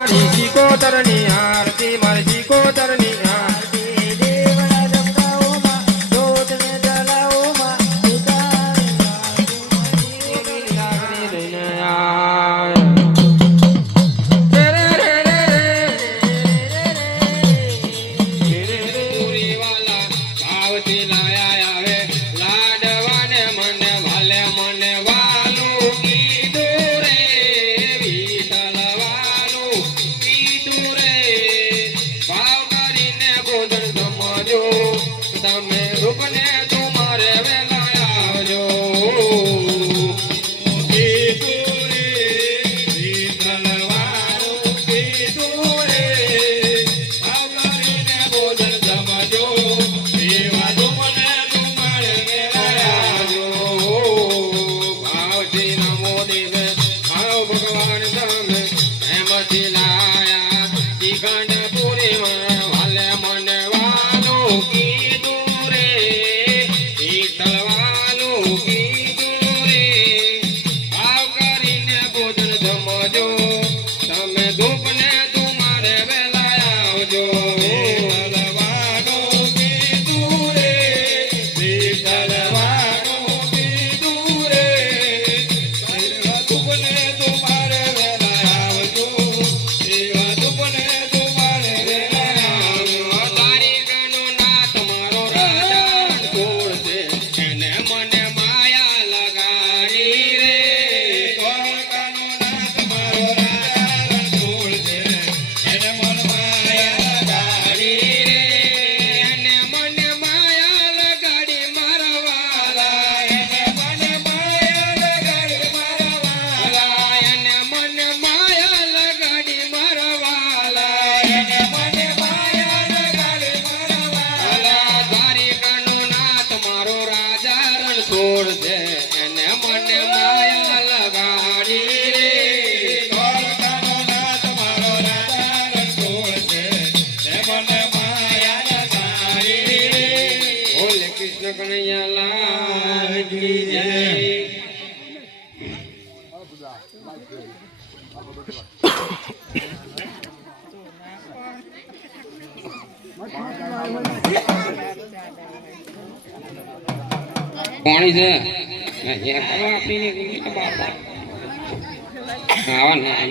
શિકોતરની આરતી મારી શિકોતરની આરતી દેવના જમકાઓમાં જોતને જલાઓમાં લાગણી લઈને આય પાણી છે આપીને આવા ના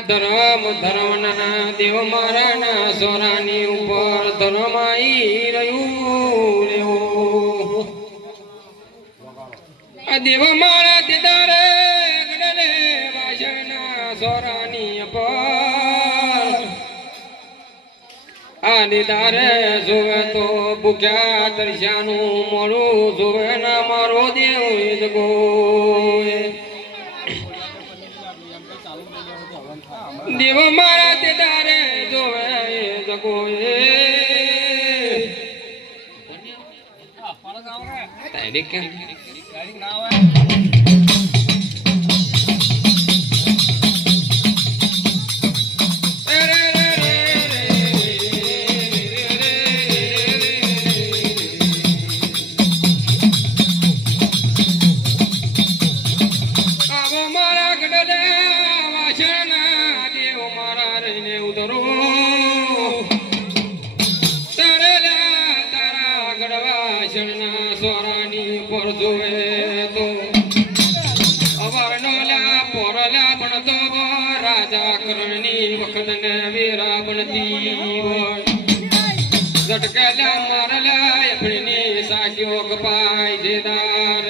ધર્મ ધર્મના દેવ મારા સોરાની ઉપર ધર્મ આવી રહ્યું દેવ મારા તેદારે ગડલે ભાષણના સોરાની ઉપર આ દીદારે જોવે તો ભૂખ્યા તરસ્યાનું મોડું જોવે ના મારો દેવ જગો દેવ મારા તે તારે જોવે જગો તારી કે રાજા કરણની વખત ને વીરા બનતી હોય ઝટકેલા મારલા એફણીની સાક્યો કપાય જેદાર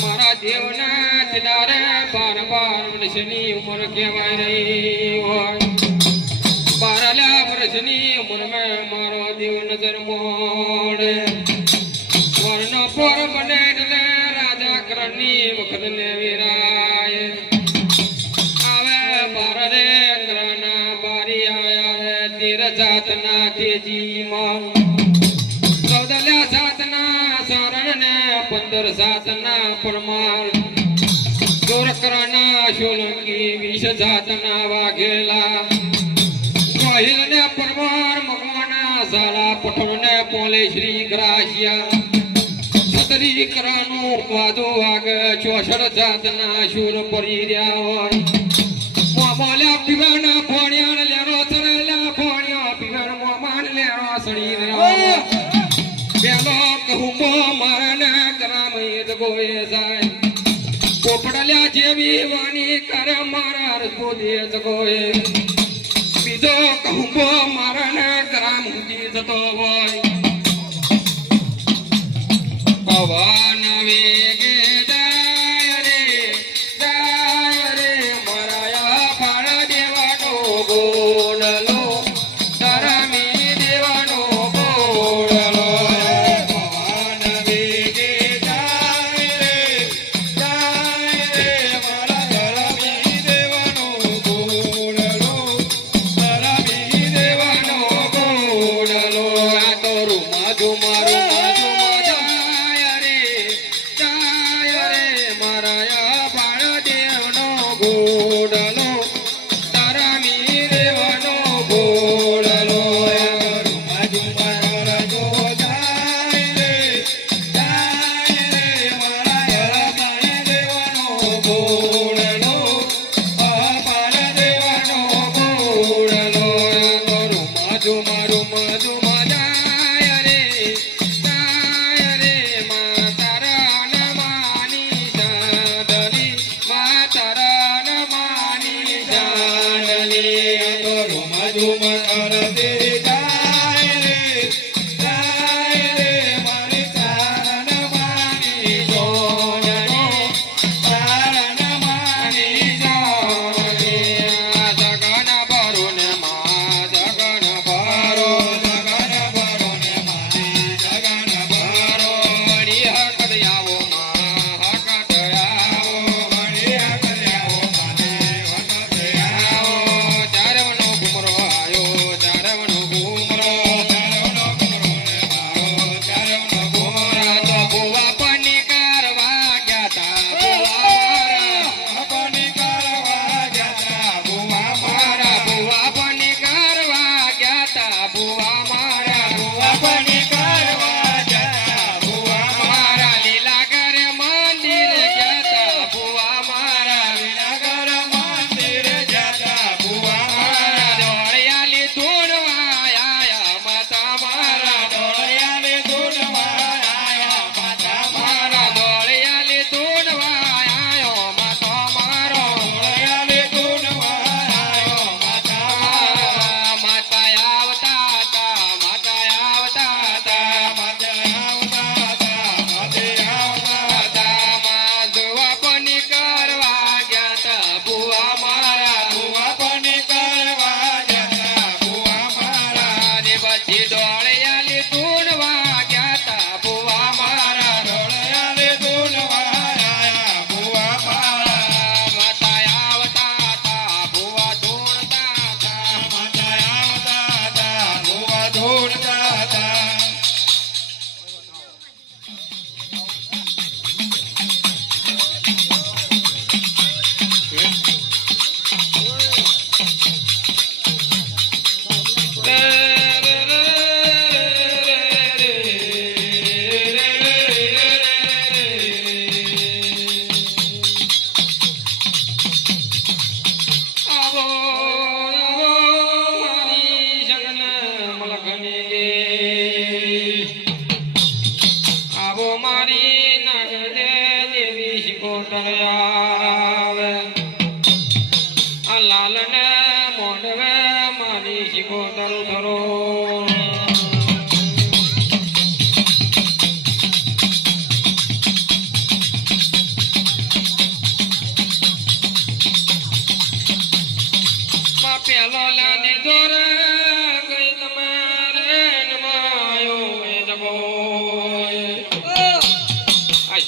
મારા દેવના ચડારે 12 વર્ષની ઉંમર કહેવાય રહી હોય 12 વર્ષની ઉંમરમાં મારો દેવ નજર મોડે વરનો પોર બને રાજા કરણની વખત ને વીરાય જાતના તેજી માં 14 જાતના શરણ ને 15 જાતના પરમાર ગોરકરાના સોલંકી 20 જાતના વાઘેલા ગોહિલ ને પરમાર મગવાના ઝાલા પઠણ ને પોલે શ્રી ગ્રાસિયા છતરી કરાનું વાદો વાગ 64 જાતના શૂર પરી રહ્યા હોય મોમોલા પીવાના ભોણિયા લેરો તરેલા ભોણિયા પીવાના મોમાન લેરો સડી રહ્યો પેલો કહુંબો મારાના કરામયત ગોએ જાય પોપડલ્યા જેવી વાણી કરે મારા રસબોદે જગોએ બીજો કહુંબો મારાના કરામ ઊંચી જતો હોય પવન વેગે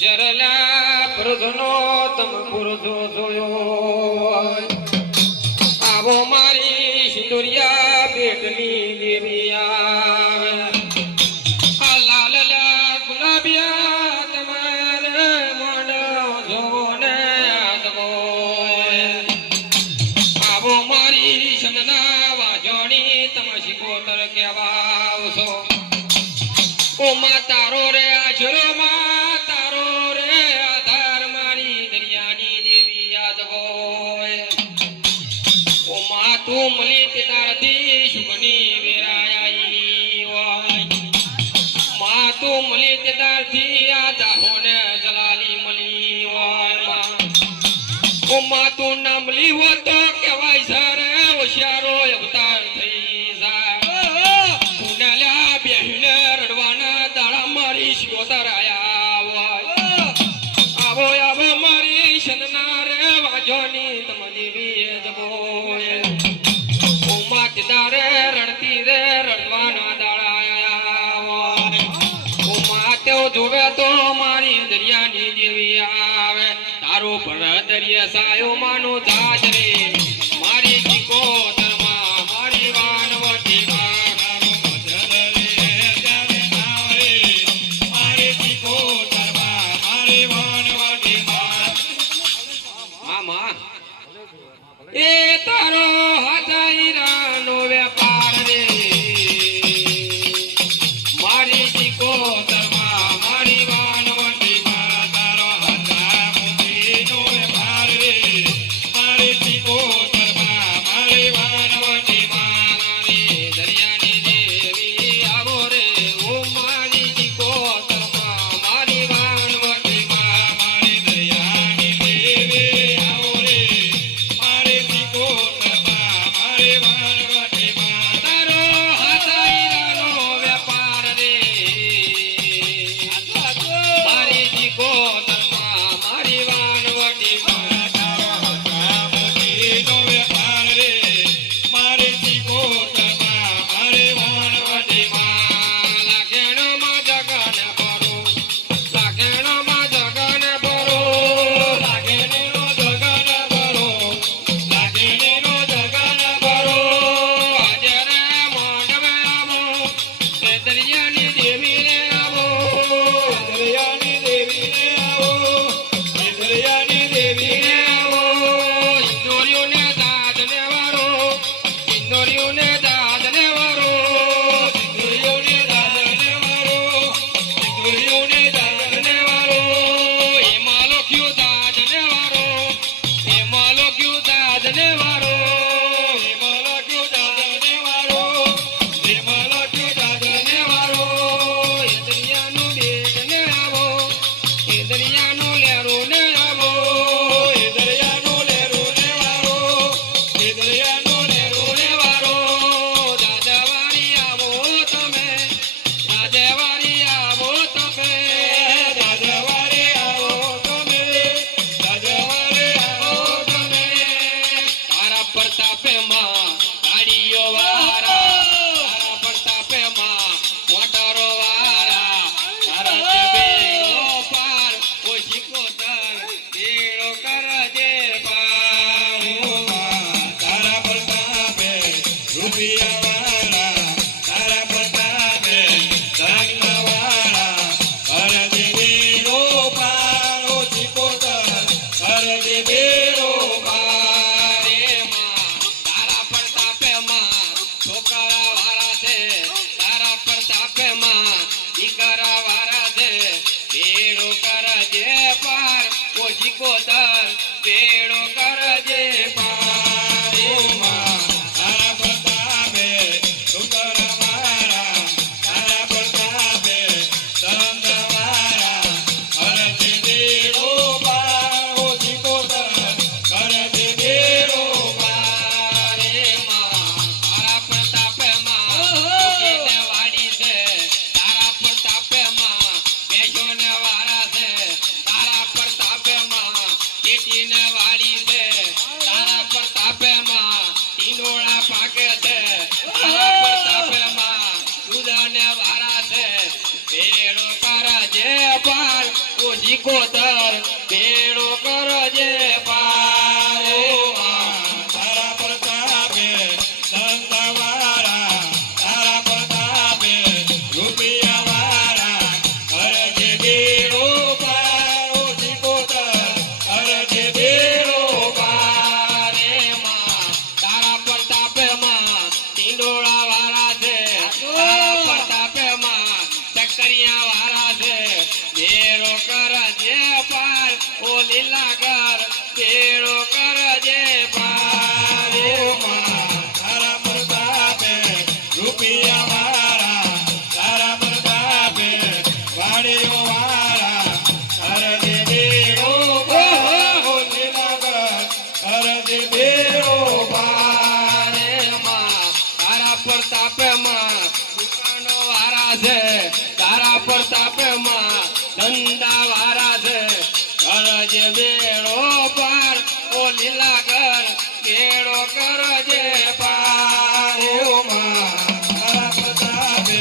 જરલા પુરુષનો તમ પુરુષો જોયો આવો મારી સિંદુરિયા પેટની દેવિયા આ લાલલા ગુલાબિયા તમારે મોડો જોવો ને આદમો આવો મારી સનના વાજોણી તમે શિકોતર કહેવાવશો ઓ માં તારો રે આશરો માં તારો રે આધાર મારી દરિયાની દેવી યાદ હોય ઓ માં તું મળી તે તારથી શુભની વેરાઈ હોય માં તું મળી તે તારથી આ જાહોને જલાલી મળી હોય ઓ માં તું ના મળી હો તો કહેવાય સર હોશિયારો અવતાર થઈ જાય પુનાલા બેહીને રડવાના દાડા મારી શિકોતર આયા હોય આવો આવો મારી સનના રે વાજોની તમ દેવી જબોય ઓ માત દારે રડતી રે રડવાના દાડા આયા હોય ઓ માતે જોવે તો મારી દરિયાની દેવી આવે તારો ભર દરિયા સાયો માનો જાજ રે મારી શિકોતરમાં મારી વાનવટી એ તારો હજાઈરાનો વેપાર રે મારી શિકોતરમાં મારી વાનવટીમાં તારો હજામુદીનો વેપાર રે મારી શિકોતરમાં મારી વાનવટીમાં મારી દરિયાની દેવી આવો રે ઓ મારી શિકોતરમાં મારી વાનવટીમાં મારી દરિયાની દેવી આવો રે મારી શિકોતરમાં મારી વાનવટીમાં તારો હજાઈરાનો વેપાર રે મારી શિકોતરમાં મારી વાનવટીમાં તારો હજામુદીનો વેપાર રે મારી શિકોતરમાં મારી વાનવટીમાં લાગેણમાં જગન ભરો લાગેણમાં જગન ભરો લાગેણીનો જગન ભરો લાગેણીનો જગન ભરો આજે રે માંડવે આવો એ દરિયાની દેવીને આવો દરિયાની દેવીને આવો એ દરિયાની દેવીને આવો ઇન્દોરીઓને દાદને વારો ઇન્દોરીઓને દાદને વારો ઇન્દોરીઓને દાદને વારો ઇન્દોરીઓને દાદને વારો એમાં લોખ્યું દાદને વારો એમાં લોખ્યું દાદને વારો એમાં લોખ્યું દાદને વારો એમાં લોખ્યું દાદને વારો એ દરિયાનું બેટને આવો એ દરિયાનું લેરોને આવો એ દરિયાનું લેરોને વારો એ દરિયાનું લેરોને વારો દાદાવારી આવો તમે દાદાવારી આવો તમે દાદાવારી આવો તમે દાદાવારી આવો તમે તારા પ્રતાપે માં ગાડીઓ વારા તારા પ્રતાપે માં મોટરો વારા તારા દેવીનો પાર ઓ શિકોતર દેડો કરજે પાર તારા પ્રતાપે રૂપિયા વાળા તારા પ્રતાપે ધન વાળા કરજે દેડો પાર ઓ શિકોતર કરજે દેડો પાર રે માં તારા પ્રતાપે માં છોકરા વાળા છે તારા પ્રતાપે માં દીકરા વાળા છે દેડો કરજે પાર ઓ શિકોતર દેડો કરજે પાર રે માં તારા પ્રતાપે છોકરા વાળા તારા પ્રતાપે ધન વાળા કરજે દેડો પાર ઓ શિકોતર કરજે દેડો પાર રે માં તારા પ્રતાપે માં જોગીને વાડી છે તારા પ્રતાપે માં બેસોને વાળા છે તારા પ્રતાપે માં સિકોતર ભેળો કરજે પાર તારા પ્રતાપે સંતવાળા તારા પ્રતાપે રૂપિયા વાળા કરજે બેડો પાર સિકોતર કરજે બેડો પાર માં તારા પ્રતાપે માં ટીંડોળા વાળા છે તારા પ્રતાપે માં ચકરિયા વાળા છે ભેળો કરજે પાર ઓ લીલાગર ભેળો કરજે પાર તારા પ્રતાપે રૂપિયા વાળા તારા પ્રતાપે વાડીઓ વાળા કરજે બેડો પાર લીલાગર કરજે બેડો પાર તારા પ્રતાપે માં દુકાનો વાળા છે તારા પ્રતાપે માં ધંધા વાળા છે કરજે બેડો પાર ઓ લીલાગર બેડો કરજે પાર તારા પ્રતાપે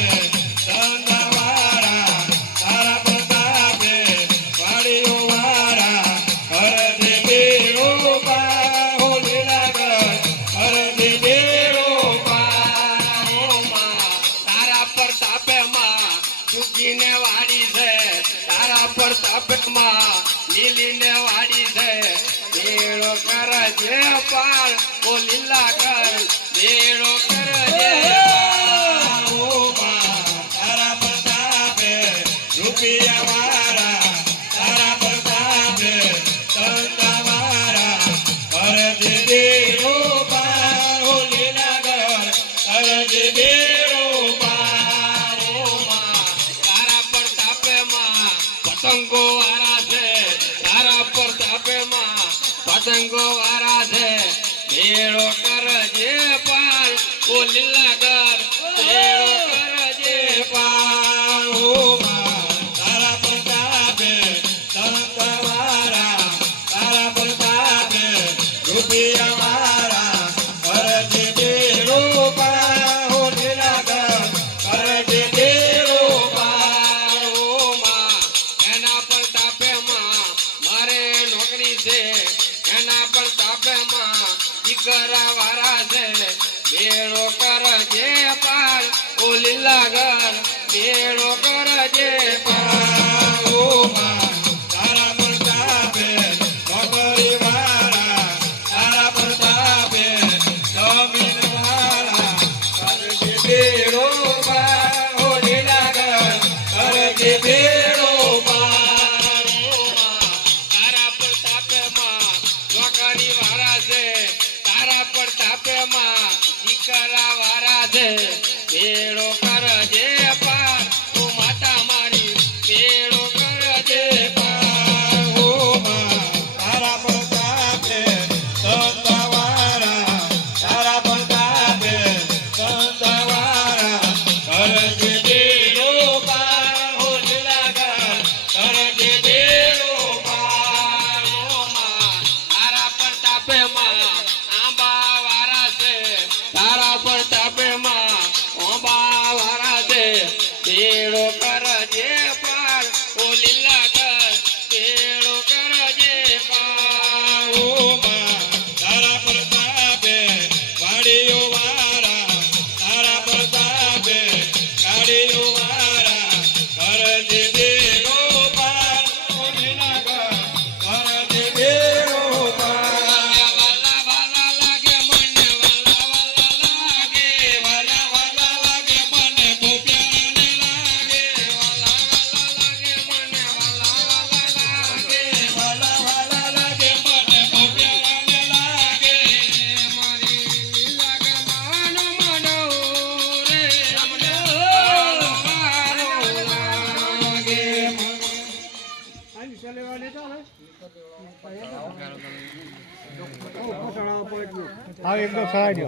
ધંધાવાળા તારા પ્રતાપે વાડીઓ વાળા કરજે બેડો પાર હો લીલાગર કરજે બેડો તારા પ્રતાપે માં સુખીને વાડી છે તારા પ્રતાપે માં લીલીને વાડી છે બેડો કરજે પાર ઓ લીલાગર બેડો કરજે તારા પ્રતાપે રૂપિયા વાળા તારા પ્રતાપે ધંધાવાળા કરજે બેડો પાર હો લીલાગર કરજે બેડો પાર તારા પ્રતાપે માં પતંગો વાળા છે તારા પ્રતાપે માં પતંગો વાળા છે બેડો કરજે પાર ઓ લીલાગર બેડો કરજે પાર તારા પ્રતાપે ધંધાવાળા તારા પ્રતાપે રૂપિયા વાળા કરજે બેડો પાર હો લીલાગર કરજે બેડો પાર એના પ્રતાપે માં મારે નોકરી છે એના પ્રતાપે માં દીકરા વાળા છે બેડો કરજે પાર ઓ લીલાગર બેડો કરજે પાર તારા પ્રતાપે નોકરી વાળા તારા પ્રતાપે જમીન વાળા કરજે બેડો પાર હો લીલાગર કરજે બેડો પાર તારા પ્રતાપે માં નોકરી વાળા છે તારા પ્રતાપે માં દીકરા વાળા છે બેડો કરજે પાર ઓ માતા મારી બેડો કરજે તારા પ્રતાપે ધંધાવાળા તારા પ્રતાપે ધંધાવાળા કરજે બેડો પાર હો લીલાગર કરજે બેડો પાર તારા પ્રતાપે માં આંબા વાળા છે તારા પ્રતાપે માં આંબા વાળા છે બેડો કરજે પાર ઓ લીલાગર બેડો કરજે પાર તારા પ્રતાપે વાડીઓ વાળા તારા પ્રતાપે ગાડીઓ વાળા કરજે બેડો પાર હો લીલાગર કરજે બેડો પાર વાલા વાલા લાગે મને વાલા વાલા લાગે વાલા વાલા લાગે મને બહુ પ્યારાને લાગે વાલા વાલા લાગે મને વાલા વાલા લાગે વાલા વાલા લાગે મને બહુ પ્યારાને લાગે મારી લીલા ગમાનો મનો રે અમને વારો લાગે હા એકદમ સરાઈ દો